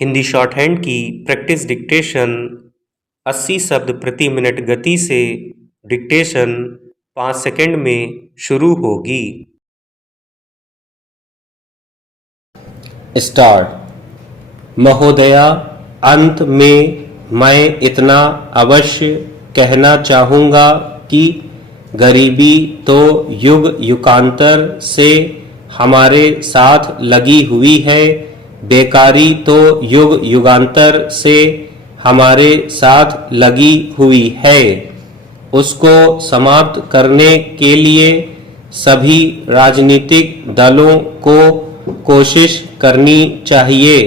Hindi short hand की practice dictation 80 शब्द प्रति मिनट गति से डिक्टेशन 5 सेकंड में शुरू होगी। स्टार्ट। महोदया, अंत में मैं इतना अवश्य कहना चाहूँगा कि गरीबी तो युग युगांतर से हमारे साथ लगी हुई है, बेकारी तो युग युगांतर से हमारे साथ लगी हुई है। उसको समाप्त करने के लिए सभी राजनीतिक दलों को कोशिश करनी चाहिए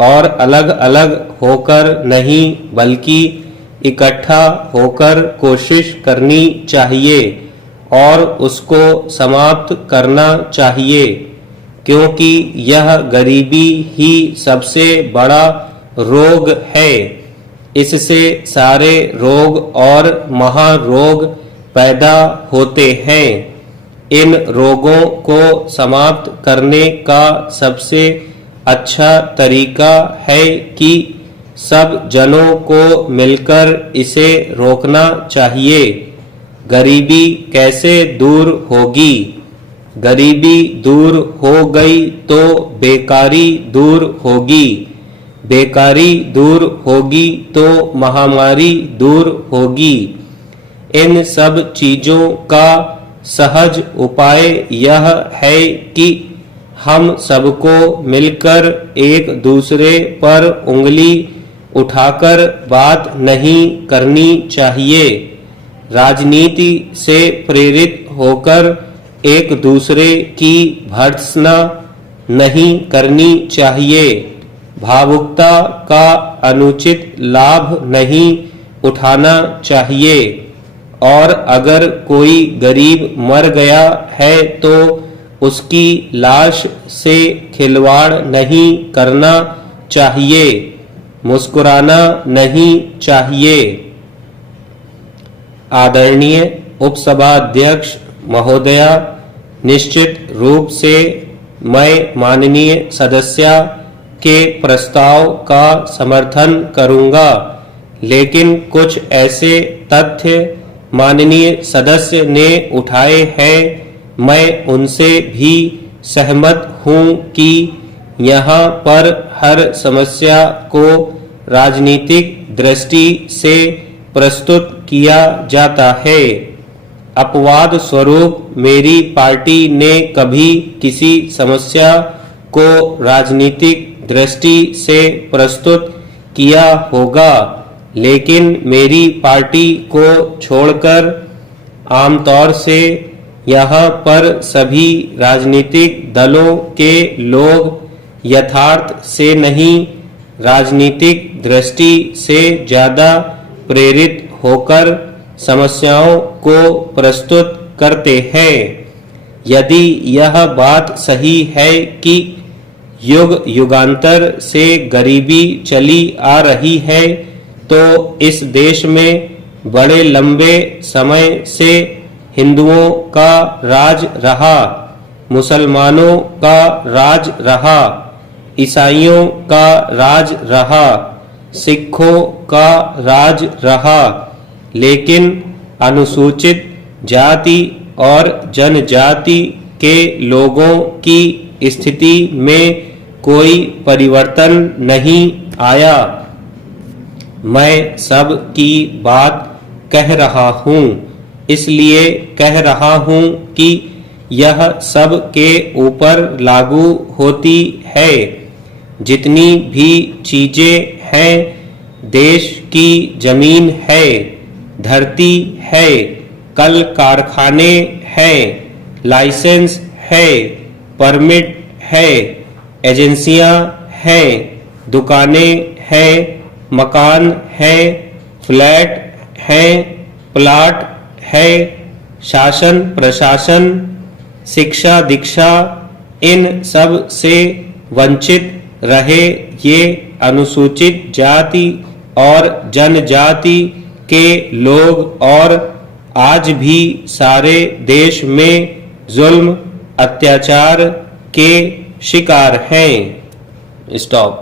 और अलग अलग होकर नहीं बल्कि इकट्ठा होकर कोशिश करनी चाहिए और उसको समाप्त करना चाहिए, क्योंकि यह गरीबी ही सबसे बड़ा रोग है। इससे सारे रोग और महारोग पैदा होते हैं। इन रोगों को समाप्त करने का सबसे अच्छा तरीका है कि सब जनों को मिलकर इसे रोकना चाहिए। गरीबी कैसे दूर होगी? गरीबी दूर हो गई तो बेकारी दूर होगी, बेकारी दूर होगी तो महामारी दूर होगी। इन सब चीजों का सहज उपाय यह है कि हम सबको मिलकर एक दूसरे पर उंगली उठाकर बात नहीं करनी चाहिए। राजनीति से प्रेरित होकर एक दूसरे की भर्त्सना नहीं करनी चाहिए। भावुकता का अनुचित लाभ नहीं उठाना चाहिए और अगर कोई गरीब मर गया है तो उसकी लाश से खिलवाड़ नहीं करना चाहिए, मुस्कुराना नहीं चाहिए। आदरणीय उपसभाध्यक्ष महोदया, निश्चित रूप से मैं माननीय सदस्य के प्रस्ताव का समर्थन करूंगा, लेकिन कुछ ऐसे तथ्य माननीय सदस्य ने उठाए हैं, मैं उनसे भी सहमत हूं कि यहाँ पर हर समस्या को राजनीतिक दृष्टि से प्रस्तुत किया जाता है। अपवाद स्वरूप मेरी पार्टी ने कभी किसी समस्या को राजनीतिक दृष्टि से प्रस्तुत किया होगा, लेकिन मेरी पार्टी को छोड़कर आमतौर से यहाँ पर सभी राजनीतिक दलों के लोग यथार्थ से नहीं, राजनीतिक दृष्टि से ज्यादा प्रेरित होकर समस्याओं को प्रस्तुत करते हैं। यदि यह बात सही है कि युग युगांतर से गरीबी चली आ रही है, तो इस देश में बड़े लंबे समय से हिंदुओं का राज रहा, मुसलमानों का राज रहा, ईसाइयों का राज रहा, सिखों का राज रहा, लेकिन अनुसूचित जाति और जनजाति के लोगों की स्थिति में कोई परिवर्तन नहीं आया। मैं सब की बात कह रहा हूँ, इसलिए कह रहा हूँ कि यह सब के ऊपर लागू होती है। जितनी भी चीजें हैं, देश की जमीन है, धरती है, कल कारखाने हैं, लाइसेंस है, परमिट है, एजेंसियां हैं, दुकानें हैं, मकान है, फ्लैट है, प्लाट है, शासन प्रशासन, शिक्षा दीक्षा, इन सब से वंचित रहे ये अनुसूचित जाति और जनजाति के लोग और आज भी सारे देश में जुल्म अत्याचार के शिकार हैं। स्टॉप।